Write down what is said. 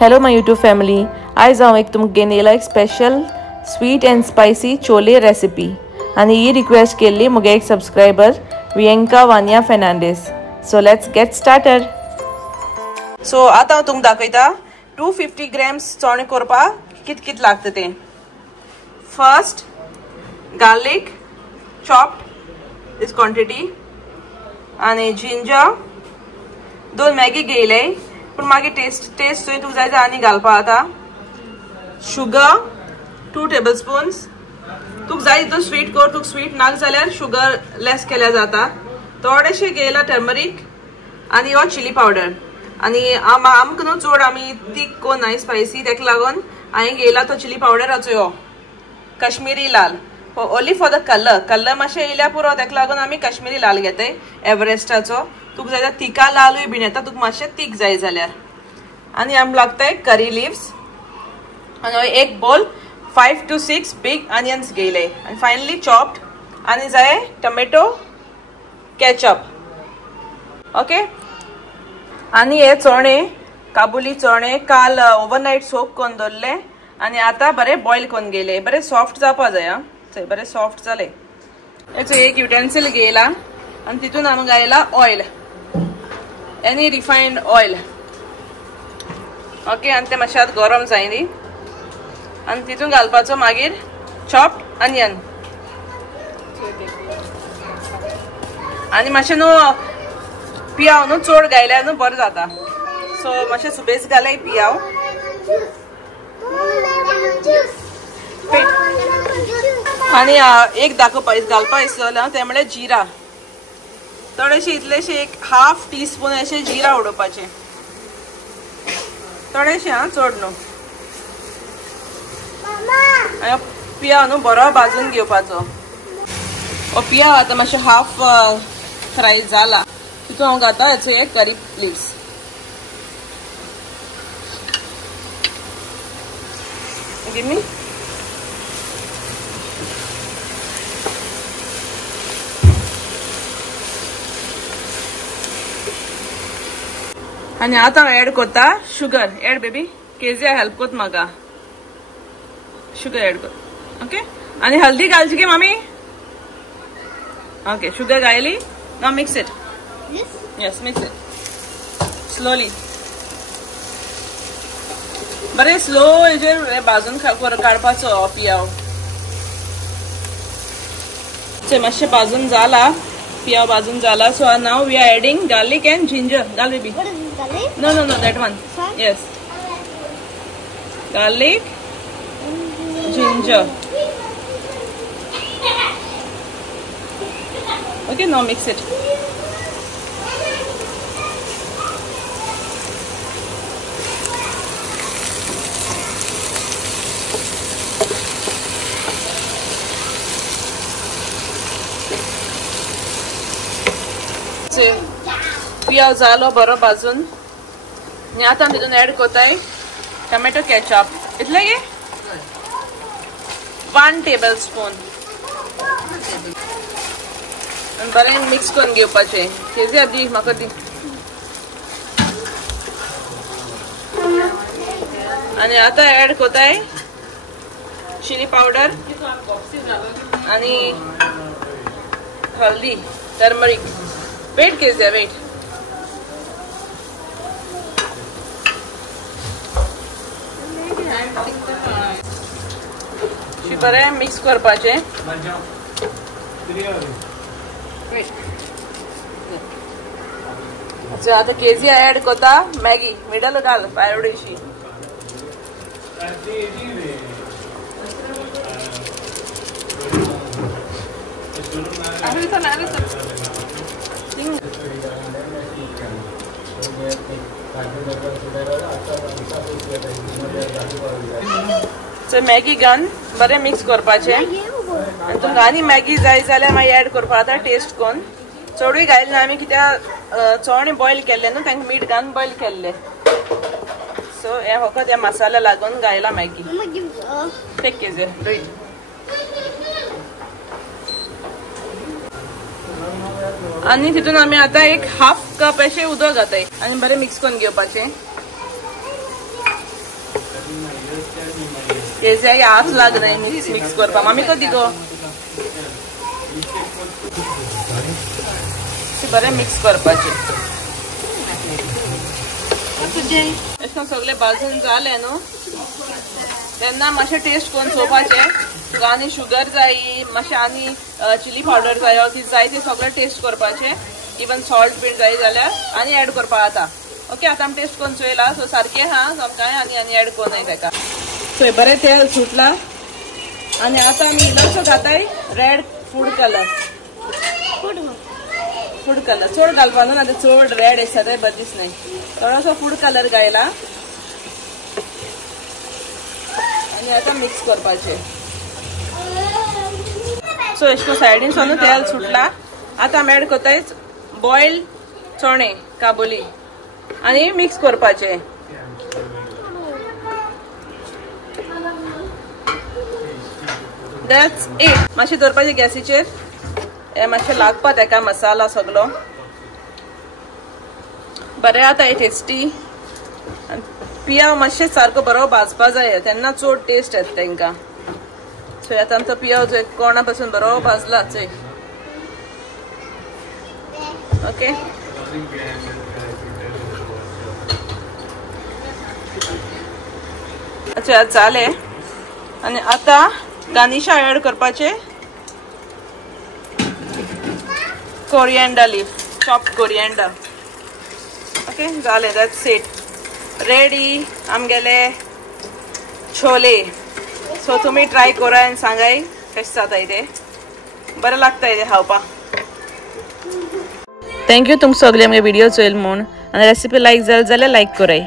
Hello my YouTube family. आयज हांव एक तुमकां घेवन येयला एक special sweet and spicy chole recipe आनी ही रिक्वेस्ट केल्ली मुगे एक subscriber Vianka Vania Fernandes. So let's get started. So आतां हांव तुमकां दाखयता 250 ग्रॅम्स चणे करपाक कित लागता तें। First garlic chopped this quantity आनी जिंजर 2 मॅगी घेयले पण मागीर टेस्ट थंय तुका जाय जाल्यार आनी घालपा जाता। शुगर 2 टेबलस्पून्स, तुका जाय तितून स्वीट कर, तुका स्वीट नाक जाल्यार शुगर लेस केल्यार जाता। थोडेशें घेयला टर्मरीक आनी हो चिली पावडर आनी आमकां न्हू चड आमी तीख कोन्नाय स्पायसी, तेका लागून हांवें घेयला तो चिली पावडराचो हो कश्मीरी लाल, ओन्ली फॉर द कलर मातशें येयल्यार पुरो, तेका लागून आमी कश्मीरी लाल घेताय एव्हरेस्टाचो। तुका जाय जाल्यार तिका लालूय बीन येता, तुका मातशें तीख जाय जाल्यार। आनी आमकां लागताय करी लिव्स आनी एक बोल 5 to 6 बिग ऑनियन्स घेयले आनी फायनली चॉप्ड आनी जाय टोमॅटो केचप। ओके, आनी हे चणे काबुली चणे काल ओवरनायट सोक करून दवरले आनी आतां बरें बॉयल करून घेयले, बरें सॉफ्ट जावपा जाय। चल बरें सॉफ्ट जाले। हेचो एक युटेन्सील घेयला आनी तितून आमकां घायला oil, any refined oil. Okay, आनी तें मातशें आतां गरम जाय न्ही आनी तितून घालपाचो मागीर चॉप्ड ऑनियन आनी मातशें न्हू पियाव न्हू चड घायल्यार न्हू बरें जाता। सो मातशें सुबेज घाले पियाव आनी एक दाखोवपा घालपा दिसलो तें म्हळ्यार जिरा, थोडेशें इतलेशें एक हाफ टीस्पून अशें जिरा उडोवपाचें, थोडेशें चड न्हू। पियाव न्हू बरो भाजून घेवपाचो। हो पियाव आतां मातशें हाफ फ्राय जाला, तितून हांव घालता हेचो एक करी लिव्स। गिव मी आनी आतां हांव एड करता sugar. Add baby, Kezia help कोत म्हाका, शुगर एड कर। ओके, आनी हल्दी घालची गे मामी। ओके, शुगर घायली, now mix it. Yes, mix it slowly, बरें स्लो हेजेर भाजून काडपाचो पियाव। मातशें भाजून जाला, पियाव भाजून जाला। So now we are adding garlic and ginger. घाल baby. No, that one. Yes. Garlic, ginger. Okay, now mix it. पियाव जालो बरो भाजून आनी आतां तितून एड कोताय टोमॅटो केचप। इतलें गे 1 टेबलस्पून आनी बरें मिक्स करून घेवपाचें। केजी दी म्हाका दी। आनी आतां एड कोताय चिली पावडर आनी हल्दी टर्मरीक। वेट केजिया, वेट। बरें मिक्स करपाचें। आतां केजिया एड कोता मॅगी, मिडल घाल पायरोडेशी। सो मॅगी घान बरें मिक्स करपाचें आनी तुमकां आनी मॅगी जाय जाल्यार मागीर एड करपा जाता टेस्ट कोन। चडूय घायलें ना आमी, कित्याक चणे बॉयल केल्ले न्हू, तांकां मीठ घालून बॉयल केल्ले। सो हे फकत ह्या मसाला लागून घायला मॅगी। टेक केजी डू इट। आनी तितून आमी आतां एक हाफ कप अशें उदक घाताय आनी बरें मिक्स करून घेवपाचें। हेजे हात लाग नाही मिक्स करपा मामी कधी गो बरें मिक्स करपाचे अशें सगळे भाजून जाले न्हू तेन्ना मातशें टेस्ट करून चोवपाचें तुका आनी शुगर जाय मातशें आनी चिली पावडर जाय ती जाय ती सगळें टेस्ट करपाचें इवन सॉल्ट बीन जाय जाल्यार आनी ऍड करपा जाता ओके आतां आमी टेस्ट करून चोयला सो सारकें हा सोमकां आनी ऍड कोन्नाय ताका सो बरें तेल सुटला आनी आतां आमी इल्लोसो घाताय रेड फूड कलर चड घालपा न्हू ना चड रेड आसता ते बरें दिसनाय थोडोसो फूड कलर घायला आनी आतां मिक्स करपाचें सो अशें सायडीन सोनू तेल सुटला आतां आमी ऍड कोताय बॉयल चणे काबुली आनी मिक्स करपाचें दॅट्स इट मातशें दवरपाचें गॅसीचेर हे मातशें लागपा ताका मसाला सगळो बरें जाता हे टेस्टी पियाव मातशें सारको बरो भाजपा जाय तेन्ना चड टेस्ट येता तांकां सो आतां आमचो पियाव जो कोणा पासून बरो भाजला चोय ओके अच्छा जाले आनी आतां गार्निशा ऍड करपाचे coriander leaf chopped coriander okay जाले दॅट्स इट रेडी आमगेले छोले सो तुमी ट्राय करा आनी सांगाय कशें जाताय ते बरें लागताय ते खावपाक थँक्यू तुमकां सगळे आमगे व्हिडिओ चोयल म्हूण आनी रेसिपी लायक जाली जाल्यार लायक कराय